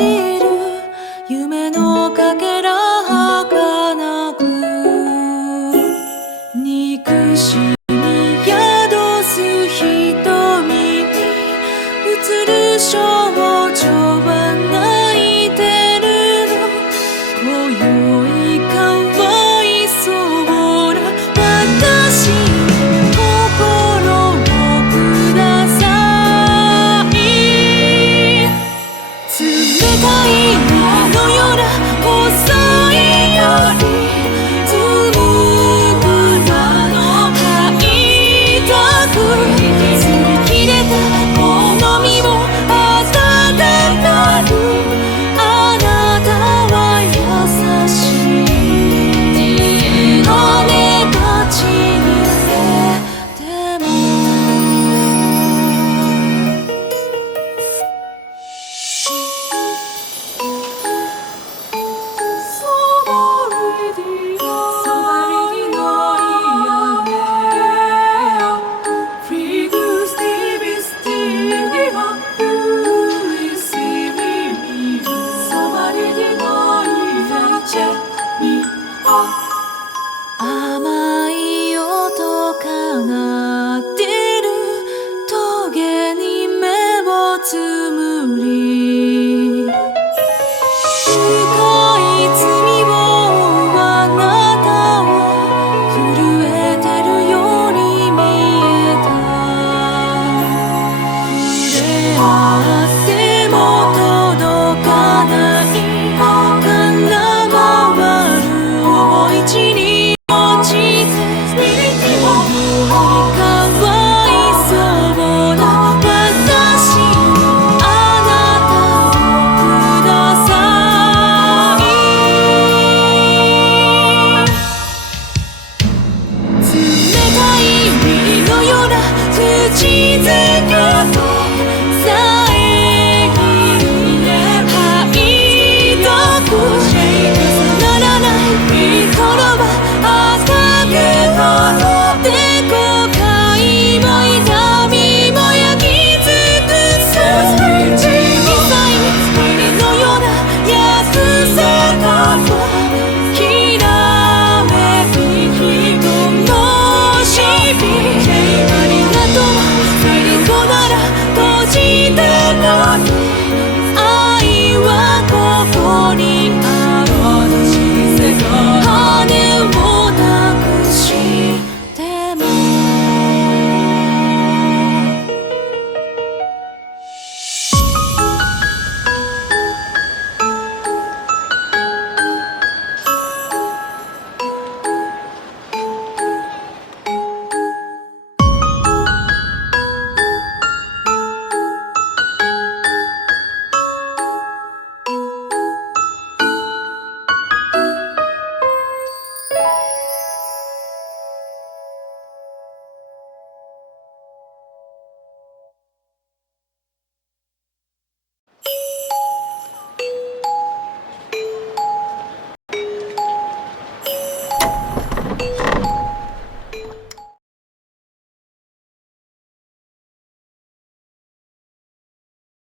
走る夢のかけら儚く憎しみ宿す瞳に映る少女は泣いてるの今宵かわいそうな私に心をください冷たい海のような細いより紡ぐの吐いたく擦り切れたこの身を温まるあなたは優しい羽がちぎれて甘い音が鳴ってる棘に目をつむり深い罪を負うあなたは震えてるように見えた触れ合っても届かない空回る大地に落ちてかわいそうな私にあなたをください冷たい海のような口づけ